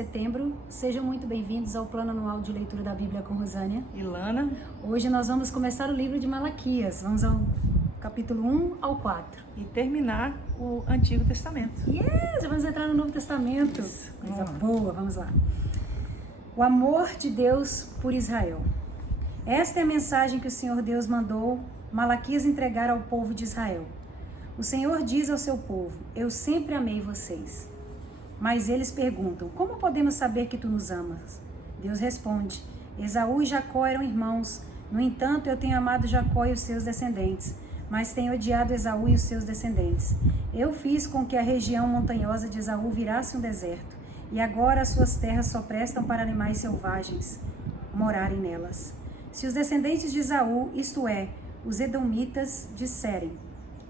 setembro. Sejam muito bem-vindos ao Plano Anual de Leitura da Bíblia com Rosânia e Lana. Hoje nós vamos começar o livro de Malaquias. Vamos ao capítulo 1 ao 4. E terminar o Antigo Testamento. Yes! Vamos entrar no Novo Testamento. Coisa boa, vamos lá. O amor de Deus por Israel. Esta é a mensagem que o Senhor Deus mandou Malaquias entregar ao povo de Israel. O Senhor diz ao seu povo: eu sempre amei vocês. Mas eles perguntam: como podemos saber que tu nos amas? Deus responde: Esaú e Jacó eram irmãos. No entanto, eu tenho amado Jacó e os seus descendentes, mas tenho odiado Esaú e os seus descendentes. Eu fiz com que a região montanhosa de Esaú virasse um deserto, e agora as suas terras só prestam para animais selvagens morarem nelas. Se os descendentes de Esaú, isto é, os edomitas, disserem: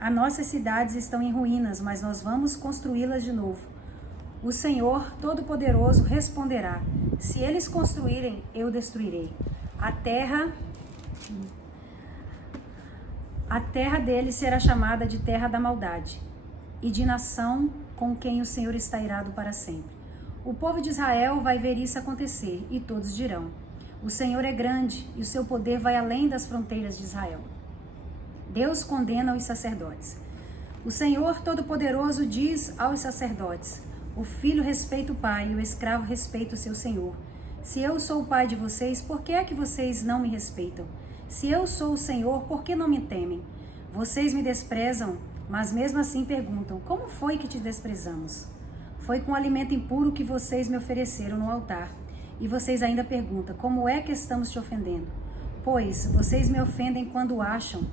as nossas cidades estão em ruínas, mas nós vamos construí-las de novo, o Senhor Todo-Poderoso responderá: se eles construírem, eu destruirei. A terra deles será chamada de terra da maldade e de nação com quem o Senhor está irado para sempre. O povo de Israel vai ver isso acontecer e todos dirão: o Senhor é grande e o seu poder vai além das fronteiras de Israel. Deus condena os sacerdotes. O Senhor Todo-Poderoso diz aos sacerdotes: o filho respeita o pai e o escravo respeita o seu senhor. Se eu sou o pai de vocês, por que é que vocês não me respeitam? Se eu sou o Senhor, por que não me temem? Vocês me desprezam, mas mesmo assim perguntam: como foi que te desprezamos? Foi com alimento impuro que vocês me ofereceram no altar. E vocês ainda perguntam: como é que estamos te ofendendo? Pois vocês me ofendem quando acham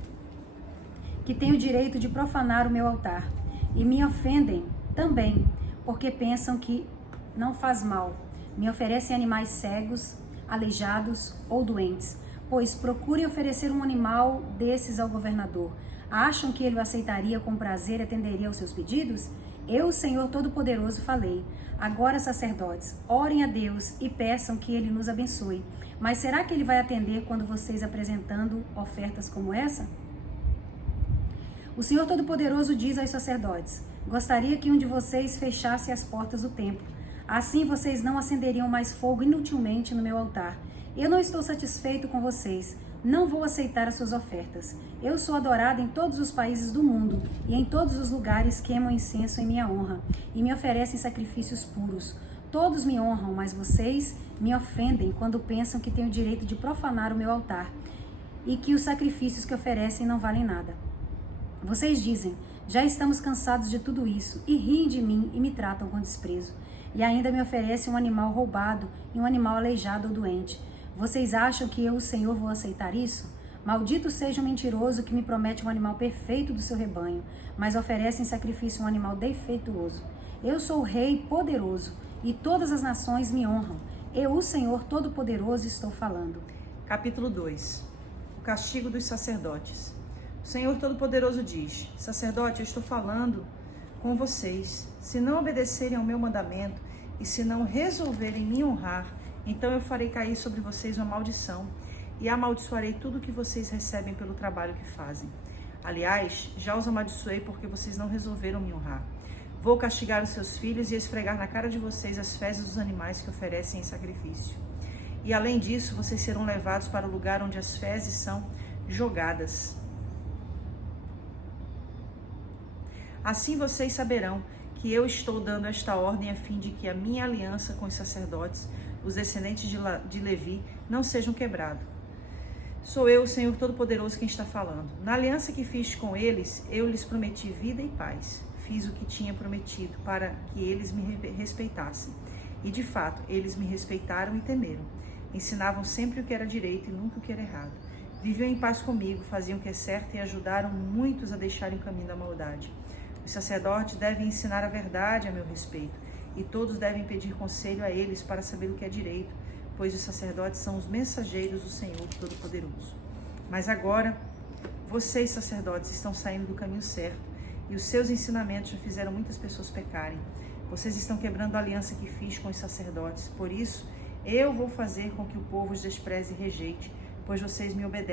que tenho o direito de profanar o meu altar. E me ofendem também porque pensam que não faz mal. Me oferecem animais cegos, aleijados ou doentes. Pois procurem oferecer um animal desses ao governador. Acham que ele o aceitaria com prazer e atenderia aos seus pedidos? Eu, o Senhor Todo-Poderoso, falei: agora, sacerdotes, orem a Deus e peçam que ele nos abençoe. Mas será que ele vai atender quando vocês apresentando ofertas como essa? O Senhor Todo-Poderoso diz aos sacerdotes: gostaria que um de vocês fechasse as portas do templo. Assim vocês não acenderiam mais fogo inutilmente no meu altar. Eu não estou satisfeito com vocês. Não vou aceitar as suas ofertas. Eu sou adorado em todos os países do mundo e em todos os lugares queimam incenso em minha honra e me oferecem sacrifícios puros. Todos me honram, mas vocês me ofendem quando pensam que tenho o direito de profanar o meu altar e que os sacrifícios que oferecem não valem nada. Vocês dizem: já estamos cansados de tudo isso, e riem de mim e me tratam com desprezo. E ainda me oferecem um animal roubado e um animal aleijado ou doente. Vocês acham que eu, o Senhor, vou aceitar isso? Maldito seja o mentiroso que me promete um animal perfeito do seu rebanho, mas oferece em sacrifício um animal defeituoso. Eu sou o Rei poderoso, e todas as nações me honram. Eu, o Senhor Todo-Poderoso, estou falando. Capítulo 2. O castigo dos sacerdotes. O Senhor Todo-Poderoso diz: sacerdote, eu estou falando com vocês. Se não obedecerem ao meu mandamento e se não resolverem me honrar, então eu farei cair sobre vocês uma maldição e amaldiçoarei tudo que vocês recebem pelo trabalho que fazem. Aliás, já os amaldiçoei porque vocês não resolveram me honrar. Vou castigar os seus filhos e esfregar na cara de vocês as fezes dos animais que oferecem em sacrifício. E além disso, vocês serão levados para o lugar onde as fezes são jogadas. Assim vocês saberão que eu estou dando esta ordem a fim de que a minha aliança com os sacerdotes, os descendentes de Levi, não sejam quebrados. Sou eu, o Senhor Todo-Poderoso, quem está falando. Na aliança que fiz com eles, eu lhes prometi vida e paz. Fiz o que tinha prometido para que eles me respeitassem. E de fato, eles me respeitaram e temeram. Ensinavam sempre o que era direito e nunca o que era errado. Viviam em paz comigo, faziam o que é certo e ajudaram muitos a deixarem o caminho da maldade. Os sacerdotes devem ensinar a verdade a meu respeito, e todos devem pedir conselho a eles para saber o que é direito, pois os sacerdotes são os mensageiros do Senhor Todo-Poderoso. Mas agora, vocês, sacerdotes, estão saindo do caminho certo, e os seus ensinamentos já fizeram muitas pessoas pecarem. Vocês estão quebrando a aliança que fiz com os sacerdotes, por isso, eu vou fazer com que o povo os despreze e rejeite, pois vocês não me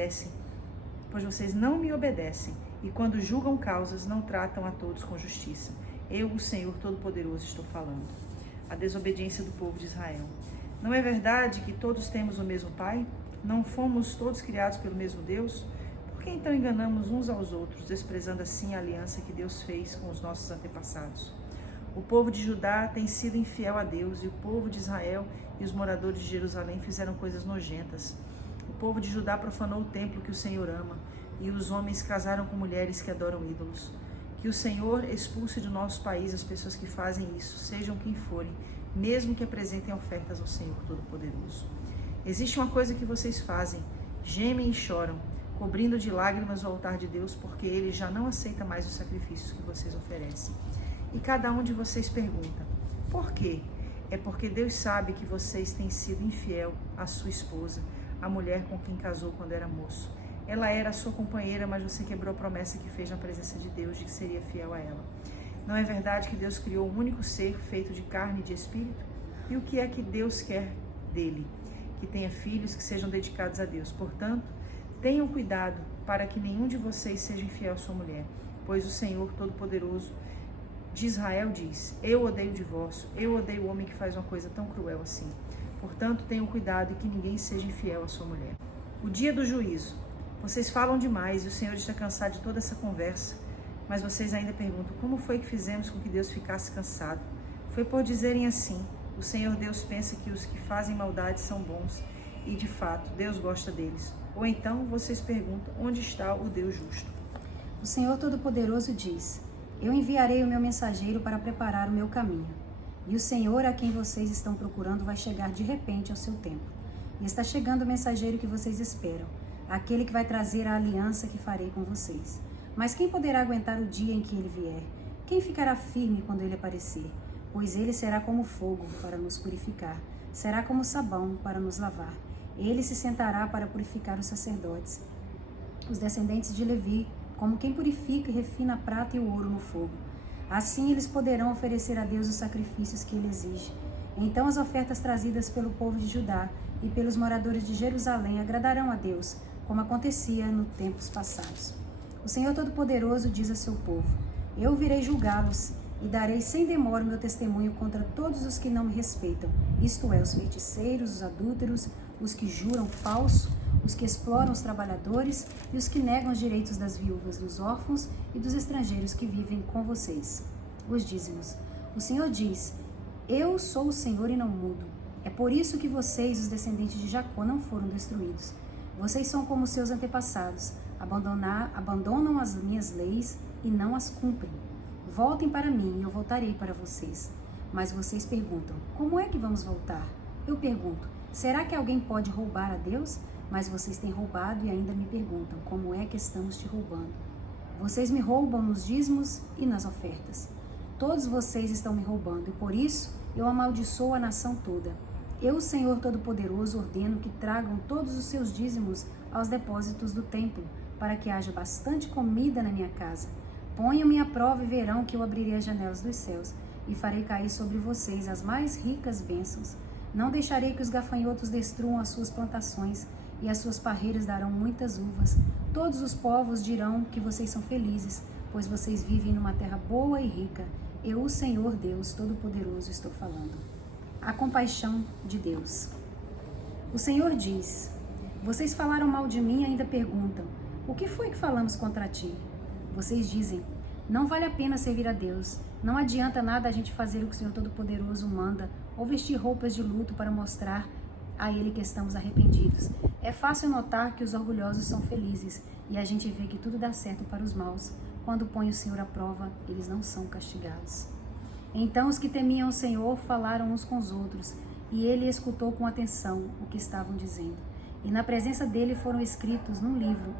obedecem, e quando julgam causas, não tratam a todos com justiça. Eu, o Senhor Todo-Poderoso, estou falando. a desobediência do povo de Israel. Não é verdade que todos temos o mesmo Pai? Não fomos todos criados pelo mesmo Deus? Por que então enganamos uns aos outros, desprezando assim a aliança que Deus fez com os nossos antepassados? O povo de Judá tem sido infiel a Deus, e o povo de Israel e os moradores de Jerusalém fizeram coisas nojentas. O povo de Judá profanou o templo que o Senhor ama, e os homens casaram com mulheres que adoram ídolos. Que o Senhor expulse do nosso país as pessoas que fazem isso, sejam quem forem, mesmo que apresentem ofertas ao Senhor Todo-Poderoso. Existe uma coisa que vocês fazem: gemem e choram, cobrindo de lágrimas o altar de Deus, porque ele já não aceita mais os sacrifícios que vocês oferecem. E cada um de vocês pergunta: por quê? É porque Deus sabe que vocês têm sido infiel à sua esposa, a mulher com quem casou quando era moço. Ela era a sua companheira, mas você quebrou a promessa que fez na presença de Deus de que seria fiel a ela. Não é verdade que Deus criou um único ser feito de carne e de espírito? E o que é que Deus quer dele? Que tenha filhos que sejam dedicados a Deus. Portanto, tenham cuidado para que nenhum de vocês seja infiel à sua mulher, pois o Senhor Todo-Poderoso de Israel diz: eu odeio o divórcio, eu odeio o homem que faz uma coisa tão cruel assim. Portanto, tenham cuidado e que ninguém seja infiel à sua mulher. O dia do juízo. Vocês falam demais e o Senhor está cansado de toda essa conversa, mas vocês ainda perguntam: como foi que fizemos com que Deus ficasse cansado? Foi por dizerem assim: o Senhor Deus pensa que os que fazem maldade são bons, e de fato Deus gosta deles. Ou então vocês perguntam: onde está o Deus justo? O Senhor Todo-Poderoso diz: eu enviarei o meu mensageiro para preparar o meu caminho. E o Senhor a quem vocês estão procurando vai chegar de repente ao seu tempo. E está chegando o mensageiro que vocês esperam, aquele que vai trazer a aliança que farei com vocês. Mas quem poderá aguentar o dia em que ele vier? Quem ficará firme quando ele aparecer? Pois ele será como fogo para nos purificar, será como sabão para nos lavar. Ele se sentará para purificar os sacerdotes, os descendentes de Levi, como quem purifica e refina a prata e o ouro no fogo. Assim eles poderão oferecer a Deus os sacrifícios que ele exige. Então as ofertas trazidas pelo povo de Judá e pelos moradores de Jerusalém agradarão a Deus, como acontecia nos tempos passados. O Senhor Todo-Poderoso diz a seu povo: eu virei julgá-los e darei sem demora o meu testemunho contra todos os que não me respeitam, isto é, os feiticeiros, os adúlteros, os que juram falso, os que exploram os trabalhadores e os que negam os direitos das viúvas, dos órfãos e dos estrangeiros que vivem com vocês. Os dízimos. O Senhor diz: eu sou o Senhor e não mudo. É por isso que vocês, os descendentes de Jacó, não foram destruídos. Vocês são como seus antepassados, abandonam as minhas leis e não as cumprem. Voltem para mim e eu voltarei para vocês. Mas vocês perguntam: como é que vamos voltar? Eu pergunto: será que alguém pode roubar a Deus? Mas vocês têm roubado e ainda me perguntam: como é que estamos te roubando? Vocês me roubam nos dízimos e nas ofertas. Todos vocês estão me roubando e por isso eu amaldiçoo a nação toda. Eu, Senhor Todo-Poderoso, ordeno que tragam todos os seus dízimos aos depósitos do templo, para que haja bastante comida na minha casa. Ponham-me à prova e verão que eu abrirei as janelas dos céus e farei cair sobre vocês as mais ricas bênçãos. Não deixarei que os gafanhotos destruam as suas plantações e as suas parreiras darão muitas uvas. Todos os povos dirão que vocês são felizes, pois vocês vivem numa terra boa e rica. Eu, o Senhor Deus Todo-Poderoso, estou falando. A compaixão de Deus. O Senhor diz: vocês falaram mal de mim e ainda perguntam: o que foi que falamos contra ti? Vocês dizem: não vale a pena servir a Deus. Não adianta nada a gente fazer o que o Senhor Todo-Poderoso manda ou vestir roupas de luto para mostrar a Ele que estamos arrependidos. É fácil notar que os orgulhosos são felizes e a gente vê que tudo dá certo para os maus. Quando põe o Senhor à prova, eles não são castigados. Então os que temiam o Senhor falaram uns com os outros, e ele escutou com atenção o que estavam dizendo. E na presença dele foram escritos num livro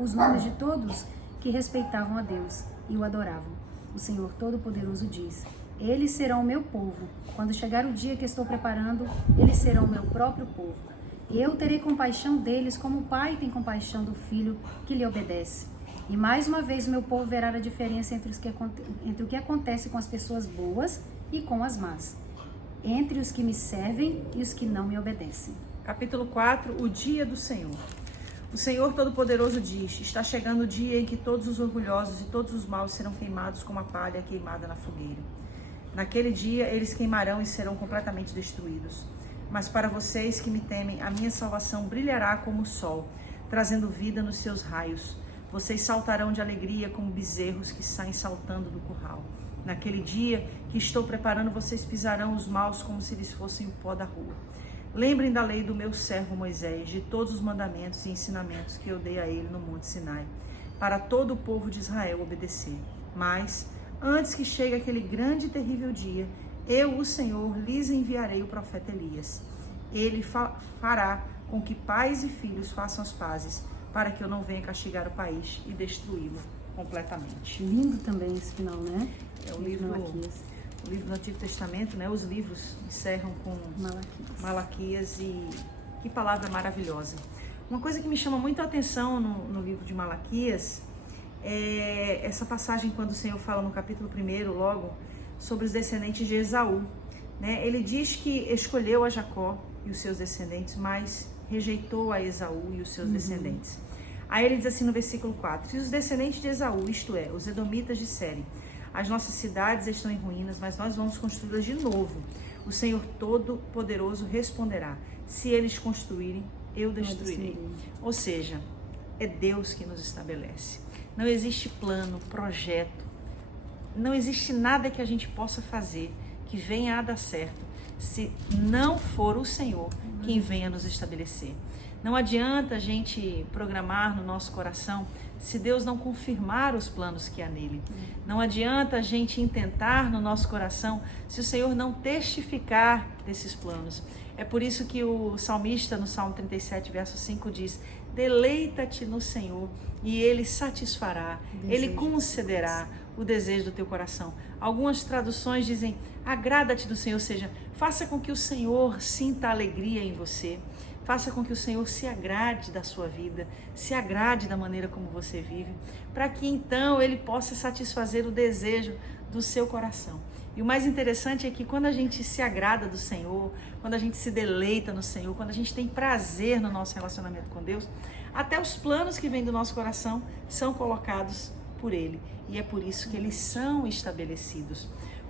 os nomes de todos que respeitavam a Deus e o adoravam. O Senhor Todo-Poderoso diz: eles serão o meu povo. Quando chegar o dia que estou preparando, eles serão o meu próprio povo. E eu terei compaixão deles como o pai tem compaixão do filho que lhe obedece. E mais uma vez o meu povo verá a diferença entre o que acontece com as pessoas boas e com as más, entre os que me servem e os que não me obedecem. Capítulo 4, o dia do Senhor. O Senhor Todo-Poderoso diz: está chegando o dia em que todos os orgulhosos e todos os maus serão queimados como a palha queimada na fogueira. Naquele dia eles queimarão e serão completamente destruídos. Mas para vocês que me temem, a minha salvação brilhará como o sol, trazendo vida nos seus raios. Vocês saltarão de alegria como bezerros que saem saltando do curral. Naquele dia que estou preparando, vocês pisarão os maus como se eles fossem o pó da rua. Lembrem da lei do meu servo Moisés, de todos os mandamentos e ensinamentos que eu dei a ele no Monte Sinai, para todo o povo de Israel obedecer. Mas, antes que chegue aquele grande e terrível dia, eu, o Senhor, lhes enviarei o profeta Elias. Ele fará com que pais e filhos façam as pazes, para que eu não venha castigar o país e destruí-lo completamente. Lindo também esse final, né? É o livro do Antigo Testamento, né? Os livros encerram com Malaquias e que palavra maravilhosa. Uma coisa que me chama muito a atenção no livro de Malaquias é essa passagem quando o Senhor fala no capítulo 1, logo, sobre os descendentes de Esaú, né? Ele diz que escolheu a Jacó e os seus descendentes, mas rejeitou a Esaú e os seus descendentes. Aí ele diz assim no versículo 4: e os descendentes de Esaú, isto é, os edomitas, disserem: as nossas cidades estão em ruínas, mas nós vamos construí-las de novo. O Senhor Todo-Poderoso responderá: se eles construírem, eu destruirei. Ou seja, é Deus que nos estabelece. Não existe plano, projeto, não existe nada que a gente possa fazer que venha a dar certo, se não for o Senhor quem venha nos estabelecer. Não adianta a gente programar no nosso coração se Deus não confirmar os planos que há nele. Não adianta a gente intentar no nosso coração se o Senhor não testificar desses planos. É por isso que o salmista, no Salmo 37, verso 5, diz: deleita-te no Senhor e Ele satisfará, Ele concederá o desejo do teu coração. Algumas traduções dizem: agrada-te do Senhor, ou seja, faça com que o Senhor sinta alegria em você. Faça com que o Senhor se agrade da sua vida, se agrade da maneira como você vive, para que então Ele possa satisfazer o desejo do seu coração. E o mais interessante é que quando a gente se agrada do Senhor, quando a gente se deleita no Senhor, quando a gente tem prazer no nosso relacionamento com Deus, até os planos que vêm do nosso coração são colocados por Ele. E é por isso que eles são estabelecidos.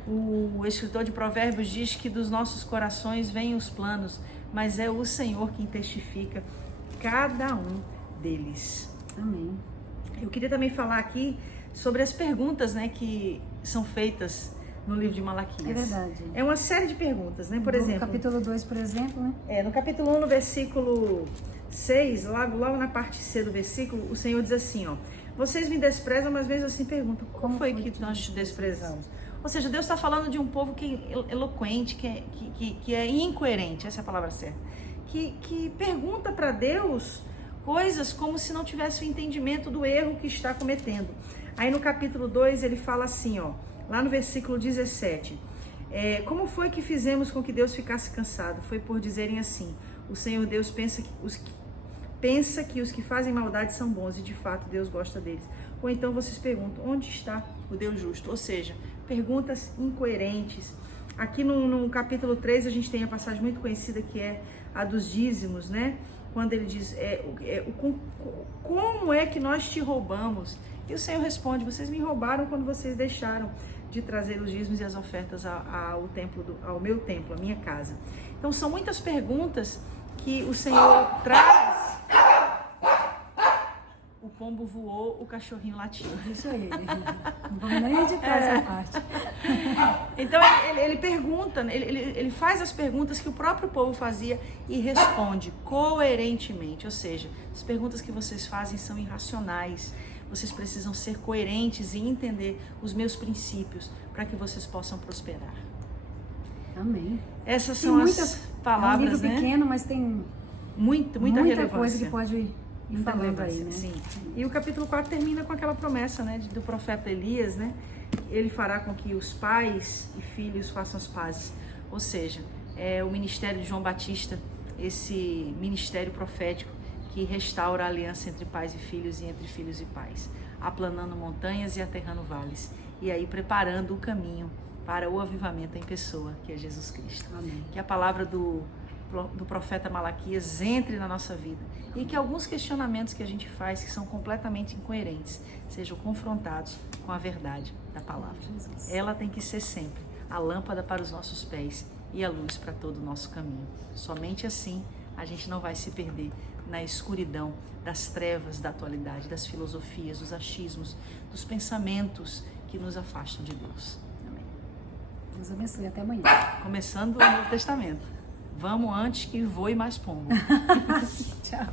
O escritor de Provérbios diz que dos nossos corações vêm os planos, mas é o Senhor quem testifica cada um deles. Amém. Eu queria também falar aqui sobre as perguntas, né, que são feitas no livro de Malaquias. É verdade. É uma série de perguntas, né? Por exemplo, no capítulo 2, por exemplo, né? No capítulo 1, no versículo 6, logo na parte C do versículo, o Senhor diz assim, ó: vocês me desprezam, mas mesmo assim perguntam: como foi que nós te desprezamos? Ou seja, Deus está falando de um povo que é eloquente, que é incoerente, essa é a palavra certa, que pergunta para Deus coisas como se não tivesse o entendimento do erro que está cometendo. Aí no capítulo 2 ele fala assim, ó, lá no versículo 17, como foi que fizemos com que Deus ficasse cansado? Foi por dizerem assim: o Senhor Deus pensa que os que fazem maldade são bons, e de fato Deus gosta deles. Ou então vocês perguntam: onde está o Deus justo? Ou seja, perguntas incoerentes. Aqui no capítulo 3 a gente tem a passagem muito conhecida que é a dos dízimos, né? Quando ele diz, como é que nós te roubamos? E o Senhor responde: vocês me roubaram quando vocês deixaram de trazer os dízimos e as ofertas ao meu templo, à minha casa. Então são muitas perguntas que o Senhor traz. O pombo voou, o cachorrinho latiu. Isso aí. Não vamos nem editar essa parte. Então ele pergunta, ele faz as perguntas que o próprio povo fazia e responde coerentemente. Ou seja, as perguntas que vocês fazem são irracionais. Vocês precisam ser coerentes e entender os meus princípios para que vocês possam prosperar. Amém. Essas são as palavras, é um livro pequeno, mas tem muita relevância. Coisa que pode ir falando aí, né? Sim. E o capítulo 4 termina com aquela promessa, né, do profeta Elias, né? Ele fará com que os pais e filhos façam as pazes. Ou seja, é o ministério de João Batista, esse ministério profético que restaura a aliança entre pais e filhos e entre filhos e pais, aplanando montanhas e aterrando vales, e aí preparando o caminho para o avivamento em pessoa, que é Jesus Cristo. Amém. Que a palavra do profeta Malaquias entre na nossa vida e que alguns questionamentos que a gente faz que são completamente incoerentes sejam confrontados com a verdade da palavra. Ela tem que ser sempre a lâmpada para os nossos pés e a luz para todo o nosso caminho. Somente assim a gente não vai se perder na escuridão das trevas da atualidade, das filosofias, dos achismos, dos pensamentos que nos afastam de Deus. Amém. Deus abençoe. Até amanhã. Começando o Novo Testamento. Vamos antes que voe mais pombo. Tchau.